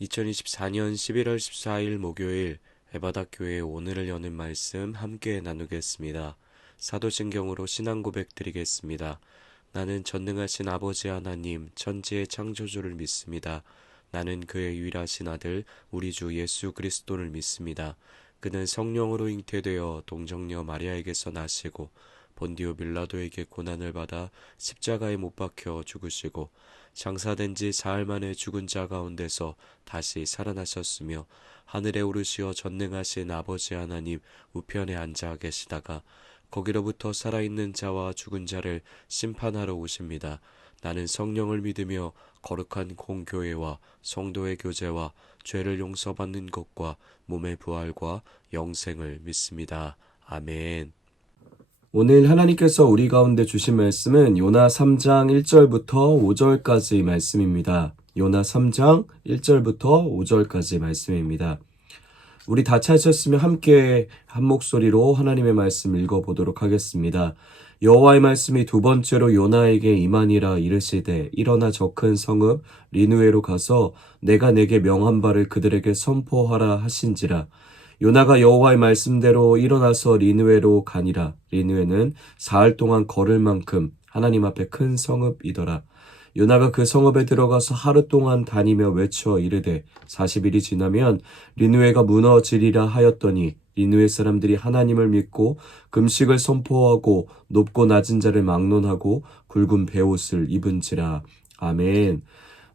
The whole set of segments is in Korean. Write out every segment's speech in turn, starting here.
2024년 11월 14일 목요일 에바다교회 오늘을 여는 말씀 함께 나누겠습니다. 사도신경으로 신앙 고백 드리겠습니다. 나는 전능하신 아버지 하나님 천지의 창조주를 믿습니다. 나는 그의 유일하신 아들 우리 주 예수 그리스도를 믿습니다. 그는 성령으로 잉태되어 동정녀 마리아에게서 나시고 본디오 빌라도에게 고난을 받아 십자가에 못 박혀 죽으시고 장사된 지 사흘 만에 죽은 자 가운데서 다시 살아나셨으며 하늘에 오르시어 전능하신 아버지 하나님 우편에 앉아 계시다가 거기로부터 살아있는 자와 죽은 자를 심판하러 오십니다. 나는 성령을 믿으며 거룩한 공교회와 성도의 교제와 죄를 용서받는 것과 몸의 부활과 영생을 믿습니다. 아멘. 오늘 하나님께서 우리 가운데 주신 말씀은 요나 3장 1절부터 5절까지 말씀입니다. 요나 3장 1절부터 5절까지 말씀입니다. 우리 다 찾으셨으면 함께 한 목소리로 하나님의 말씀 읽어보도록 하겠습니다. 여호와의 말씀이 두 번째로 요나에게 임하니라 이르시되 일어나 저 큰 성읍 리누에로 가서 내가 내게 명한 바를 그들에게 선포하라 하신지라. 요나가 여호와의 말씀대로 일어나서 리누에로 가니라. 리누에는 사흘 동안 걸을 만큼 하나님 앞에 큰 성읍이더라. 요나가 그 성읍에 들어가서 하루 동안 다니며 외쳐 이르되 40일이 지나면 리누에가 무너지리라 하였더니 리누에 사람들이 하나님을 믿고 금식을 선포하고 높고 낮은 자를 막론하고 굵은 베옷을 입은지라. 아멘.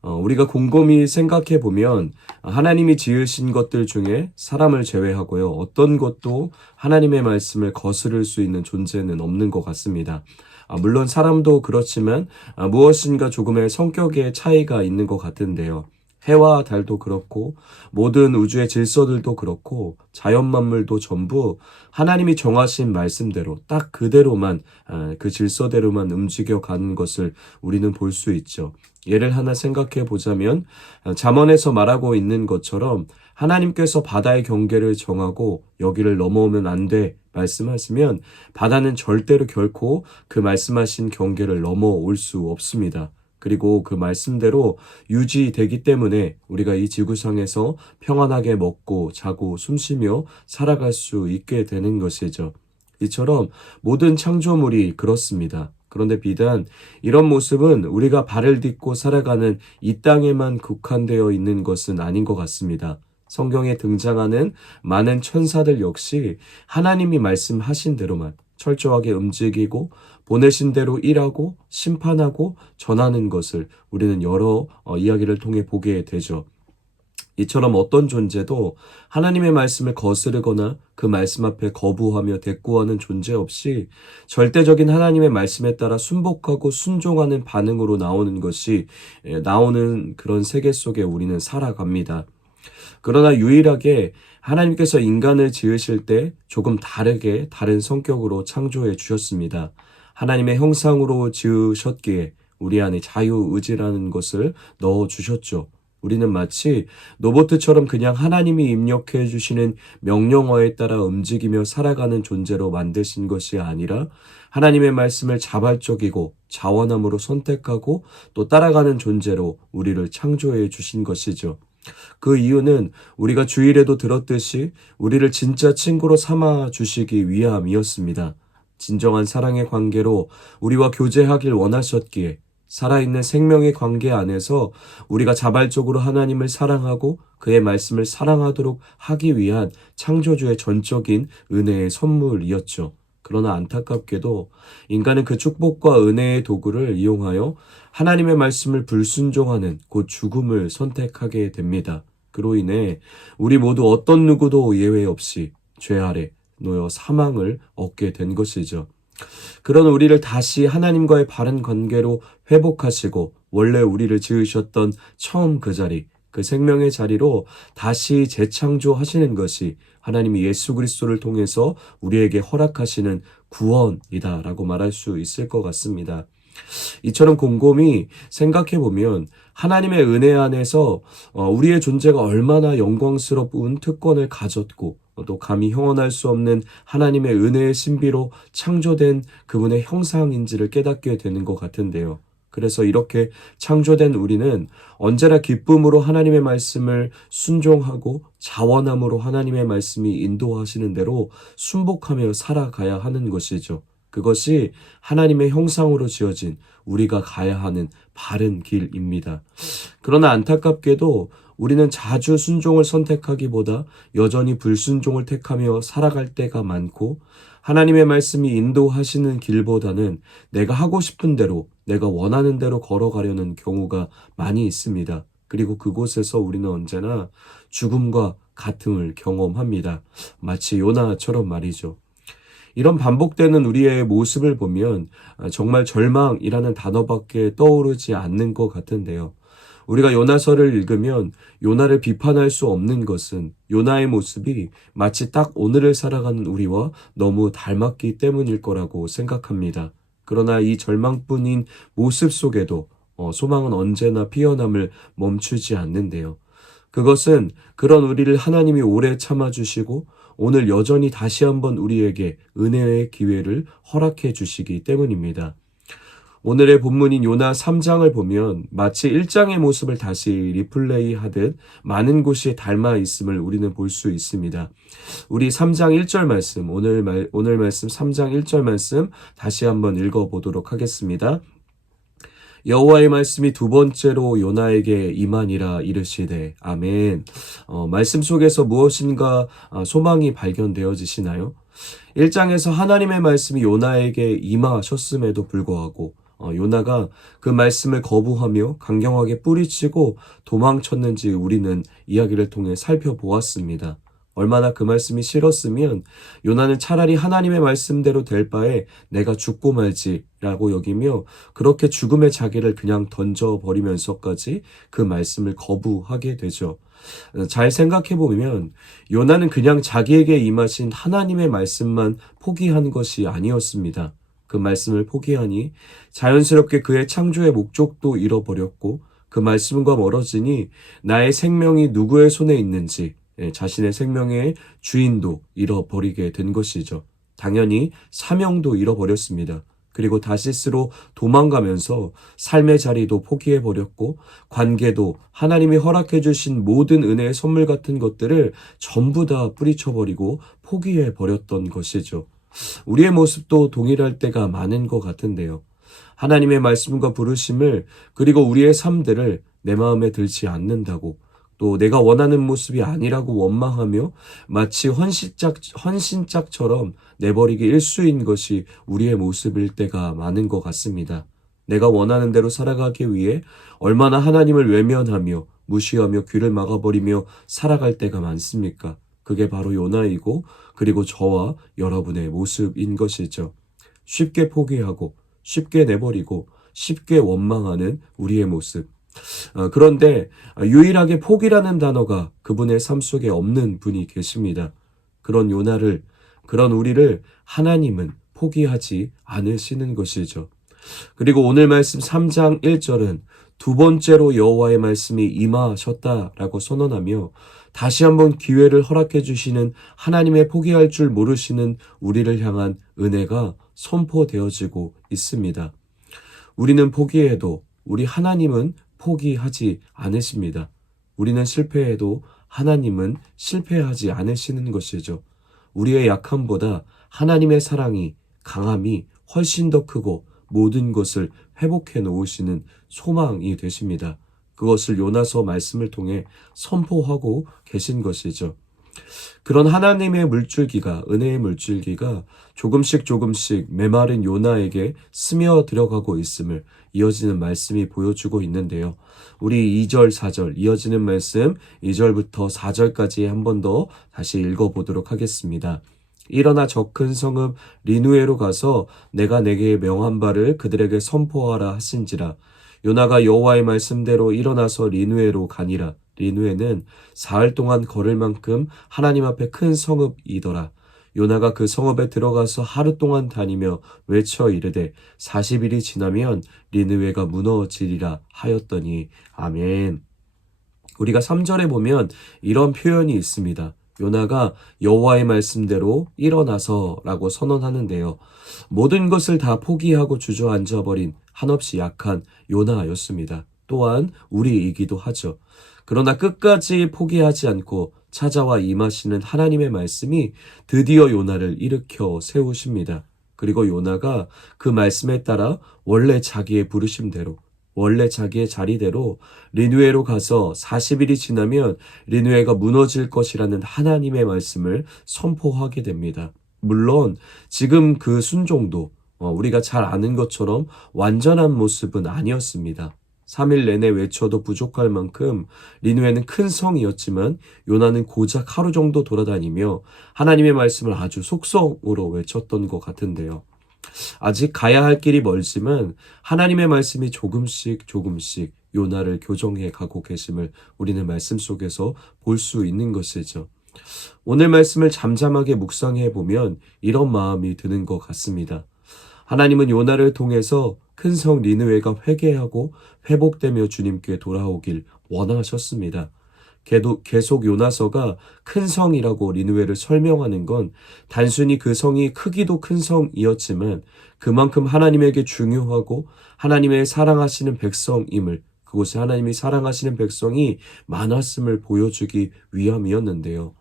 우리가 곰곰이 생각해 보면 하나님이 지으신 것들 중에 사람을 제외하고요. 어떤 것도 하나님의 말씀을 거스를 수 있는 존재는 없는 것 같습니다. 물론 사람도 그렇지만 무엇인가 조금의 성격의 차이가 있는 것 같은데요. 해와 달도 그렇고 모든 우주의 질서들도 그렇고 자연 만물도 전부 하나님이 정하신 말씀대로 딱 그대로만 그 질서대로만 움직여가는 것을 우리는 볼 수 있죠. 예를 하나 생각해 보자면 잠언에서 말하고 있는 것처럼 하나님께서 바다의 경계를 정하고 여기를 넘어오면 안 돼 말씀하시면 바다는 절대로 결코 그 말씀하신 경계를 넘어올 수 없습니다. 그리고 그 말씀대로 유지되기 때문에 우리가 이 지구상에서 평안하게 먹고 자고 숨쉬며 살아갈 수 있게 되는 것이죠. 이처럼 모든 창조물이 그렇습니다. 그런데 비단 이런 모습은 우리가 발을 딛고 살아가는 이 땅에만 국한되어 있는 것은 아닌 것 같습니다. 성경에 등장하는 많은 천사들 역시 하나님이 말씀하신 대로만 철저하게 움직이고 보내신 대로 일하고 심판하고 전하는 것을 우리는 여러 이야기를 통해 보게 되죠. 이처럼 어떤 존재도 하나님의 말씀을 거스르거나 그 말씀 앞에 거부하며 대꾸하는 존재 없이 절대적인 하나님의 말씀에 따라 순복하고 순종하는 반응으로 나오는 그런 세계 속에 우리는 살아갑니다. 그러나 유일하게 하나님께서 인간을 지으실 때 조금 다른 성격으로 창조해 주셨습니다. 하나님의 형상으로 지으셨기에 우리 안에 자유의지라는 것을 넣어 주셨죠. 우리는 마치 로봇처럼 그냥 하나님이 입력해 주시는 명령어에 따라 움직이며 살아가는 존재로 만드신 것이 아니라 하나님의 말씀을 자발적이고 자원함으로 선택하고 또 따라가는 존재로 우리를 창조해 주신 것이죠. 그 이유는 우리가 주일에도 들었듯이 우리를 진짜 친구로 삼아 주시기 위함이었습니다. 진정한 사랑의 관계로 우리와 교제하길 원하셨기에 살아있는 생명의 관계 안에서 우리가 자발적으로 하나님을 사랑하고 그의 말씀을 사랑하도록 하기 위한 창조주의 전적인 은혜의 선물이었죠. 그러나 안타깝게도 인간은 그 축복과 은혜의 도구를 이용하여 하나님의 말씀을 불순종하는 곧 죽음을 선택하게 됩니다. 그로 인해 우리 모두 어떤 누구도 예외 없이 죄 아래 놓여 사망을 얻게 된 것이죠. 그런 우리를 다시 하나님과의 바른 관계로 회복하시고 원래 우리를 지으셨던 처음 그 자리, 그 생명의 자리로 다시 재창조하시는 것이 하나님이 예수 그리스도를 통해서 우리에게 허락하시는 구원이다라고 말할 수 있을 것 같습니다. 이처럼 곰곰이 생각해보면 하나님의 은혜 안에서 우리의 존재가 얼마나 영광스러운 특권을 가졌고 또 감히 형언할 수 없는 하나님의 은혜의 신비로 창조된 그분의 형상인지를 깨닫게 되는 것 같은데요. 그래서 이렇게 창조된 우리는 언제나 기쁨으로 하나님의 말씀을 순종하고 자원함으로 하나님의 말씀이 인도하시는 대로 순복하며 살아가야 하는 것이죠. 그것이 하나님의 형상으로 지어진 우리가 가야 하는 바른 길입니다. 그러나 안타깝게도 우리는 자주 순종을 선택하기보다 여전히 불순종을 택하며 살아갈 때가 많고, 하나님의 말씀이 인도하시는 길보다는 내가 하고 싶은 대로, 내가 원하는 대로 걸어가려는 경우가 많이 있습니다. 그리고 그곳에서 우리는 언제나 죽음과 다툼을 경험합니다. 마치 요나처럼 말이죠. 이런 반복되는 우리의 모습을 보면 정말 절망이라는 단어밖에 떠오르지 않는 것 같은데요. 우리가 요나서를 읽으면 요나를 비판할 수 없는 것은 요나의 모습이 마치 딱 오늘을 살아가는 우리와 너무 닮았기 때문일 거라고 생각합니다. 그러나 이 절망뿐인 모습 속에도 소망은 언제나 피어남을 멈추지 않는데요. 그것은 그런 우리를 하나님이 오래 참아주시고 오늘 여전히 다시 한번 우리에게 은혜의 기회를 허락해 주시기 때문입니다. 오늘의 본문인 요나 3장을 보면 마치 1장의 모습을 다시 리플레이 하듯 많은 곳이 닮아 있음을 우리는 볼 수 있습니다. 우리 3장 1절 말씀, 오늘 말씀 3장 1절 말씀 다시 한번 읽어보도록 하겠습니다. 여호와의 말씀이 두 번째로 요나에게 임하니라 이르시되. 아멘. 말씀 속에서 무엇인가 소망이 발견되어지시나요? 1장에서 하나님의 말씀이 요나에게 임하셨음에도 불구하고 요나가 그 말씀을 거부하며 강경하게 뿌리치고 도망쳤는지 우리는 이야기를 통해 살펴보았습니다. 얼마나 그 말씀이 싫었으면 요나는 차라리 하나님의 말씀대로 될 바에 내가 죽고 말지라고 여기며 그렇게 죽음의 자기를 그냥 던져버리면서까지 그 말씀을 거부하게 되죠. 잘 생각해보면 요나는 그냥 자기에게 임하신 하나님의 말씀만 포기한 것이 아니었습니다. 그 말씀을 포기하니 자연스럽게 그의 창조의 목적도 잃어버렸고 그 말씀과 멀어지니 나의 생명이 누구의 손에 있는지 자신의 생명의 주인도 잃어버리게 된 것이죠. 당연히 사명도 잃어버렸습니다. 그리고 다시스로 도망가면서 삶의 자리도 포기해버렸고 관계도 하나님이 허락해 주신 모든 은혜의 선물 같은 것들을 전부 다 뿌리쳐버리고 포기해버렸던 것이죠. 우리의 모습도 동일할 때가 많은 것 같은데요. 하나님의 말씀과 부르심을 그리고 우리의 삶들을 내 마음에 들지 않는다고 또 내가 원하는 모습이 아니라고 원망하며 마치 헌신짝처럼 내버리기 일쑤인 것이 우리의 모습일 때가 많은 것 같습니다. 내가 원하는 대로 살아가기 위해 얼마나 하나님을 외면하며 무시하며 귀를 막아버리며 살아갈 때가 많습니까? 그게 바로 요나이고 그리고 저와 여러분의 모습인 것이죠. 쉽게 포기하고 쉽게 내버리고 쉽게 원망하는 우리의 모습. 그런데 유일하게 포기라는 단어가 그분의 삶 속에 없는 분이 계십니다. 그런 요나를, 그런 우리를 하나님은 포기하지 않으시는 것이죠. 그리고 오늘 말씀 3장 1절은 두 번째로 여호와의 말씀이 임하셨다라고 선언하며 다시 한번 기회를 허락해 주시는 하나님의 포기할 줄 모르시는 우리를 향한 은혜가 선포되어지고 있습니다. 우리는 포기해도 우리 하나님은 포기하지 않으십니다. 우리는 실패해도 하나님은 실패하지 않으시는 것이죠. 우리의 약함보다 하나님의 사랑이, 강함이 훨씬 더 크고 모든 것을 회복해 놓으시는 소망이 되십니다. 그것을 요나서 말씀을 통해 선포하고 계신 것이죠. 그런 하나님의 물줄기가, 은혜의 물줄기가 조금씩 메마른 요나에게 스며들어가고 있음을 이어지는 말씀이 보여주고 있는데요. 우리 2절, 4절 이어지는 말씀 2절부터 4절까지 한 번 더 다시 읽어보도록 하겠습니다. 일어나 저 큰 성읍 리누에로 가서 내가 내게 명한 바를 그들에게 선포하라 하신지라. 요나가 여호와의 말씀대로 일어나서 리누에로 가니라. 리누에는 사흘 동안 걸을 만큼 하나님 앞에 큰 성읍이더라. 요나가 그 성읍에 들어가서 하루 동안 다니며 외쳐 이르되 40일이 지나면 리누에가 무너지리라 하였더니. 아멘. 우리가 3절에 보면 이런 표현이 있습니다. 요나가 여호와의 말씀대로 일어나서라고 선언하는데요. 모든 것을 다 포기하고 주저앉아버린 한없이 약한 요나였습니다. 또한 우리이기도 하죠. 그러나 끝까지 포기하지 않고 찾아와 임하시는 하나님의 말씀이 드디어 요나를 일으켜 세우십니다. 그리고 요나가 그 말씀에 따라 원래 자기의 부르심대로, 원래 자기의 자리대로 니느웨로 가서 40일이 지나면 니느웨가 무너질 것이라는 하나님의 말씀을 선포하게 됩니다. 물론 지금 그 순종도 우리가 잘 아는 것처럼 완전한 모습은 아니었습니다. 3일 내내 외쳐도 부족할 만큼 니느웨는 큰 성이었지만 요나는 고작 하루 정도 돌아다니며 하나님의 말씀을 아주 속성으로 외쳤던 것 같은데요. 아직 가야 할 길이 멀지만 하나님의 말씀이 조금씩 요나를 교정해 가고 계심을 우리는 말씀 속에서 볼 수 있는 것이죠. 오늘 말씀을 잠잠하게 묵상해 보면 이런 마음이 드는 것 같습니다. 하나님은 요나를 통해서 큰 성 니느웨가 회개하고 회복되며 주님께 돌아오길 원하셨습니다. 계속 요나서가 큰 성이라고 니느웨를 설명하는 건 단순히 그 성이 크기도 큰 성이었지만 그만큼 하나님에게 중요하고 하나님의 사랑하시는 백성임을, 그곳에 하나님이 사랑하시는 백성이 많았음을 보여주기 위함이었는데요.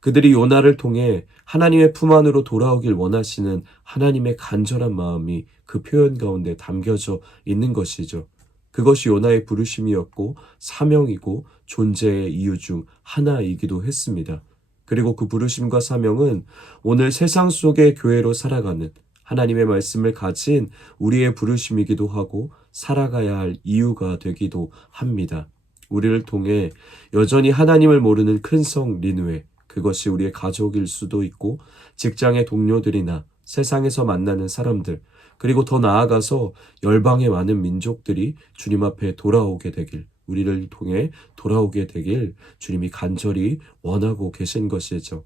그들이 요나를 통해 하나님의 품 안으로 돌아오길 원하시는 하나님의 간절한 마음이 그 표현 가운데 담겨져 있는 것이죠. 그것이 요나의 부르심이었고 사명이고 존재의 이유 중 하나이기도 했습니다. 그리고 그 부르심과 사명은 오늘 세상 속의 교회로 살아가는 하나님의 말씀을 가진 우리의 부르심이기도 하고 살아가야 할 이유가 되기도 합니다. 우리를 통해 여전히 하나님을 모르는 큰 성 니느웨, 그것이 우리의 가족일 수도 있고 직장의 동료들이나 세상에서 만나는 사람들, 그리고 더 나아가서 열방의 많은 민족들이 주님 앞에 돌아오게 되길, 우리를 통해 돌아오게 되길 주님이 간절히 원하고 계신 것이죠.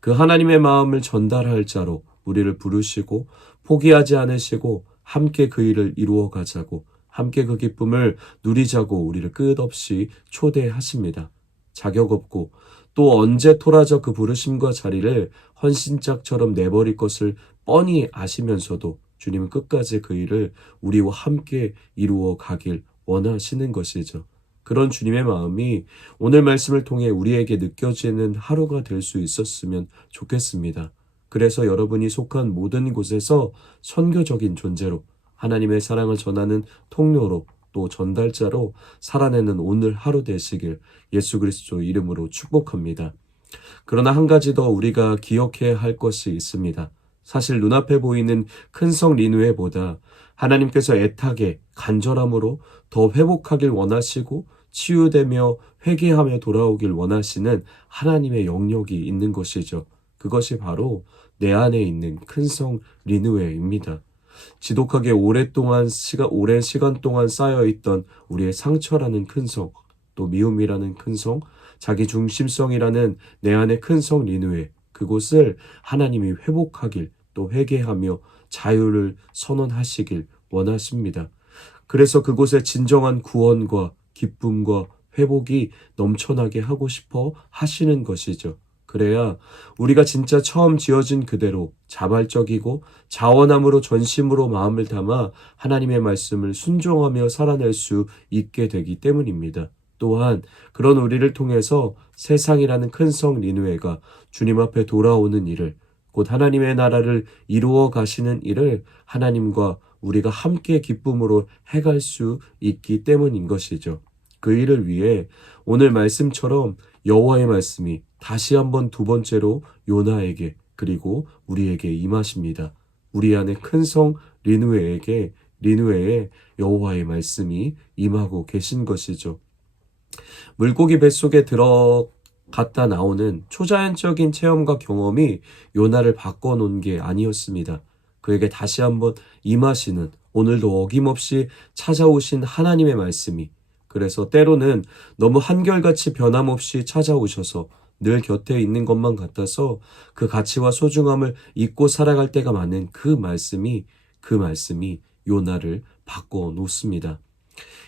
그 하나님의 마음을 전달할 자로 우리를 부르시고 포기하지 않으시고 함께 그 일을 이루어 가자고, 함께 그 기쁨을 누리자고 우리를 끝없이 초대하십니다. 자격 없고 또 언제 토라져 그 부르심과 자리를 헌신짝처럼 내버릴 것을 뻔히 아시면서도 주님은 끝까지 그 일을 우리와 함께 이루어 가길 원하시는 것이죠. 그런 주님의 마음이 오늘 말씀을 통해 우리에게 느껴지는 하루가 될 수 있었으면 좋겠습니다. 그래서 여러분이 속한 모든 곳에서 선교적인 존재로, 하나님의 사랑을 전하는 통로로, 또 전달자로 살아내는 오늘 하루 되시길 예수 그리스도 이름으로 축복합니다. 그러나 한 가지 더 우리가 기억해야 할 것이 있습니다. 사실 눈앞에 보이는 큰 성 니느웨보다 하나님께서 애타게 간절함으로 더 회복하길 원하시고 치유되며 회개하며 돌아오길 원하시는 하나님의 영역이 있는 것이죠. 그것이 바로 내 안에 있는 큰 성 니느웨입니다. 지독하게 오랜 시간 동안 쌓여있던 우리의 상처라는 큰 성, 또 미움이라는 큰 성, 자기 중심성이라는 내 안의 큰 성 니느웨, 그곳을 하나님이 회복하길, 또 회개하며 자유를 선언하시길 원하십니다. 그래서 그곳에 진정한 구원과 기쁨과 회복이 넘쳐나게 하고 싶어 하시는 것이죠. 그래야 우리가 진짜 처음 지어진 그대로 자발적이고 자원함으로 전심으로 마음을 담아 하나님의 말씀을 순종하며 살아낼 수 있게 되기 때문입니다. 또한 그런 우리를 통해서 세상이라는 큰 성 니느웨가 주님 앞에 돌아오는 일을, 곧 하나님의 나라를 이루어 가시는 일을 하나님과 우리가 함께 기쁨으로 해갈 수 있기 때문인 것이죠. 그 일을 위해 오늘 말씀처럼 여호와의 말씀이 다시 한번 두 번째로 요나에게 그리고 우리에게 임하십니다. 우리 안에 큰 성 니느웨에 여호와의 말씀이 임하고 계신 것이죠. 물고기 뱃속에 들어갔다 나오는 초자연적인 체험과 경험이 요나를 바꿔놓은 게 아니었습니다. 그에게 다시 한번 임하시는, 오늘도 어김없이 찾아오신 하나님의 말씀이, 그래서 때로는 너무 한결같이 변함없이 찾아오셔서 늘 곁에 있는 것만 같아서 그 가치와 소중함을 잊고 살아갈 때가 많은 그 말씀이 요나를 바꿔놓습니다.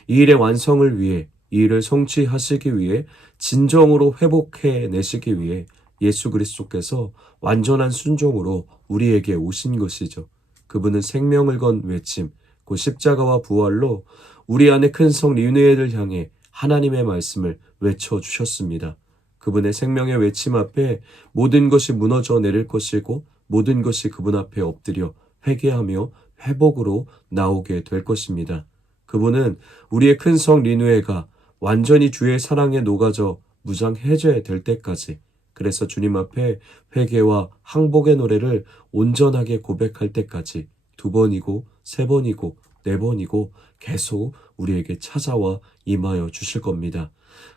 이 일의 완성을 위해, 이 일을 성취하시기 위해, 진정으로 회복해 내시기 위해 예수 그리스도께서 완전한 순종으로 우리에게 오신 것이죠. 그분은 생명을 건 외침, 그 십자가와 부활로 우리 안에 큰 성 린웨이를 향해 하나님의 말씀을 외쳐주셨습니다. 그분의 생명의 외침 앞에 모든 것이 무너져 내릴 것이고 모든 것이 그분 앞에 엎드려 회개하며 회복으로 나오게 될 것입니다. 그분은 우리의 큰 성 린웨이가 완전히 주의 사랑에 녹아져 무장해제될 때까지, 그래서 주님 앞에 회개와 항복의 노래를 온전하게 고백할 때까지 2번이고 3번이고 4번이고 계속 우리에게 찾아와 임하여 주실 겁니다.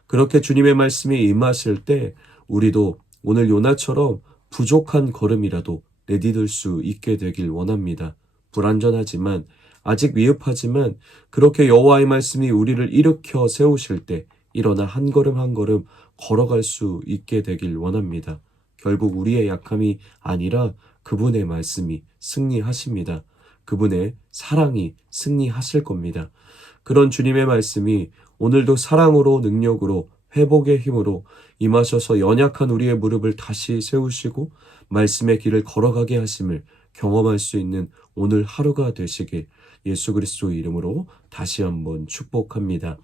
그렇게 주님의 말씀이 임하실 때 우리도 오늘 요나처럼 부족한 걸음이라도 내디딜 수 있게 되길 원합니다. 불완전하지만 아직 미흡하지만 그렇게 여호와의 말씀이 우리를 일으켜 세우실 때 일어나 한 걸음 한 걸음 걸어갈 수 있게 되길 원합니다. 결국 우리의 약함이 아니라 그분의 말씀이 승리하십니다. 그분의 사랑이 승리하실 겁니다. 그런 주님의 말씀이 오늘도 사랑으로 능력으로 회복의 힘으로 임하셔서 연약한 우리의 무릎을 다시 세우시고 말씀의 길을 걸어가게 하심을 경험할 수 있는 오늘 하루가 되시길 예수 그리스도의 이름으로 다시 한번 축복합니다.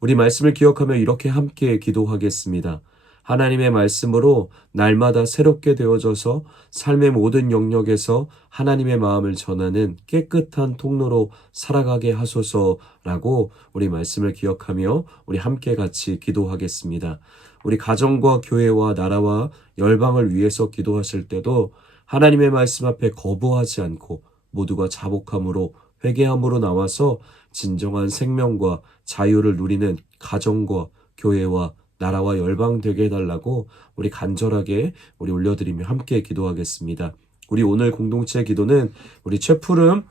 우리 말씀을 기억하며 이렇게 함께 기도하겠습니다. 하나님의 말씀으로 날마다 새롭게 되어져서 삶의 모든 영역에서 하나님의 마음을 전하는 깨끗한 통로로 살아가게 하소서라고 우리 말씀을 기억하며 우리 함께 같이 기도하겠습니다. 우리 가정과 교회와 나라와 열방을 위해서 기도하실 때도 하나님의 말씀 앞에 거부하지 않고 모두가 자복함으로 회개함으로 나와서 진정한 생명과 자유를 누리는 가정과 교회와 나라와 열방 되게 해달라고 우리 간절하게 우리 올려드리며 함께 기도하겠습니다. 우리 오늘 공동체 기도는 우리 최푸름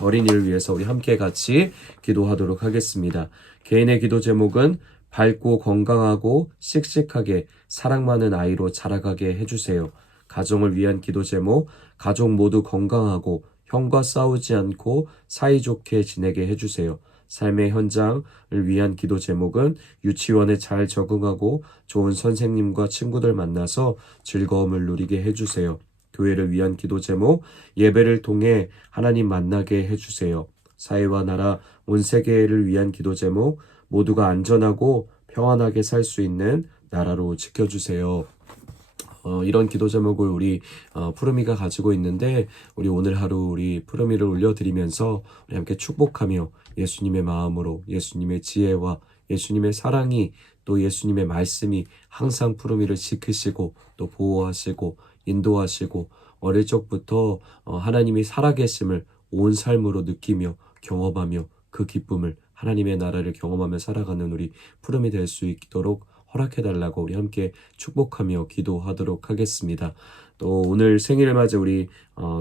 어린이를 위해서 우리 함께 같이 기도하도록 하겠습니다. 개인의 기도 제목은 밝고 건강하고 씩씩하게 사랑 많은 아이로 자라가게 해주세요. 가정을 위한 기도 제목, 가족 모두 건강하고 형과 싸우지 않고 사이좋게 지내게 해주세요. 삶의 현장을 위한 기도 제목은 유치원에 잘 적응하고 좋은 선생님과 친구들 만나서 즐거움을 누리게 해주세요. 교회를 위한 기도 제목, 예배를 통해 하나님 만나게 해주세요. 사회와 나라, 온 세계를 위한 기도 제목, 모두가 안전하고 평안하게 살 수 있는 나라로 지켜주세요. 이런 기도 제목을 우리 푸르미가 가지고 있는데 우리 오늘 하루 우리 푸르미를 올려드리면서 우리 함께 축복하며 예수님의 마음으로 예수님의 지혜와 예수님의 사랑이 또 예수님의 말씀이 항상 푸르미를 지키시고 또 보호하시고 인도하시고 어릴 적부터 하나님이 살아계심을 온 삶으로 느끼며 경험하며 그 기쁨을 하나님의 나라를 경험하며 살아가는 우리 푸르미 될 수 있도록 허락해달라고 우리 함께 축복하며 기도하도록 하겠습니다. 또 오늘 생일을 맞아 우리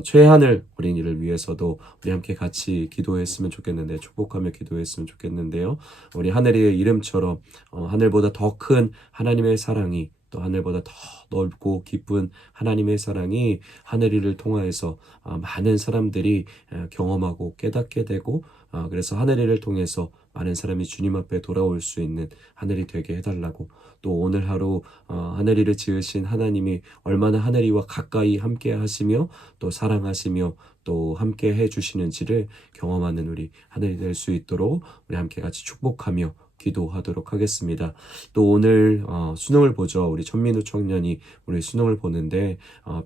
최하늘 어린이를 위해서도 우리 함께 같이 기도했으면 좋겠는데 축복하며 기도했으면 좋겠는데요. 우리 하늘이의 이름처럼 하늘보다 더 큰 하나님의 사랑이 또 하늘보다 더 넓고 깊은 하나님의 사랑이 하늘이를 통하여서 많은 사람들이 경험하고 깨닫게 되고 그래서 하늘이를 통해서 많은 사람이 주님 앞에 돌아올 수 있는 하늘이 되게 해달라고 또 오늘 하루 하늘이를 지으신 하나님이 얼마나 하늘이와 가까이 함께 하시며 또 사랑하시며 또 함께 해주시는지를 경험하는 우리 하늘이 될 수 있도록 우리 함께 같이 축복하며 기도하도록 하겠습니다. 또 오늘 수능을 보죠. 우리 천민우 청년이 우리 수능을 보는데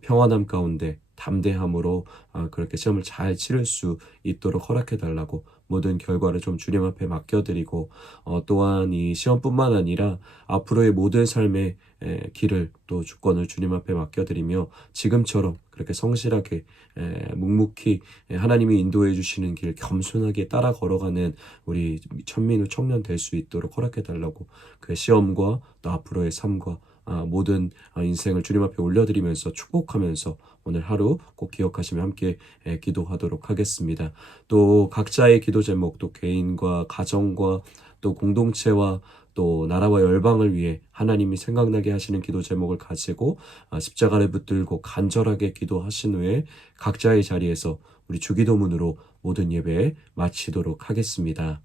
평안함 가운데 담대함으로 그렇게 시험을 잘 치를 수 있도록 허락해달라고 모든 결과를 좀 주님 앞에 맡겨드리고 또한 이 시험뿐만 아니라 앞으로의 모든 삶의 길을 또 주권을 주님 앞에 맡겨드리며 지금처럼 그렇게 성실하게 묵묵히 하나님이 인도해 주시는 길 겸손하게 따라 걸어가는 우리 천민우 청년 될 수 있도록 허락해달라고 그 시험과 또 앞으로의 삶과 모든 인생을 주님 앞에 올려드리면서 축복하면서 오늘 하루 꼭 기억하시며 함께 기도하도록 하겠습니다. 또 각자의 기도 제목, 또 개인과 가정과 또 공동체와 또 나라와 열방을 위해 하나님이 생각나게 하시는 기도 제목을 가지고 십자가를 붙들고 간절하게 기도하신 후에 각자의 자리에서 우리 주기도문으로 모든 예배 마치도록 하겠습니다.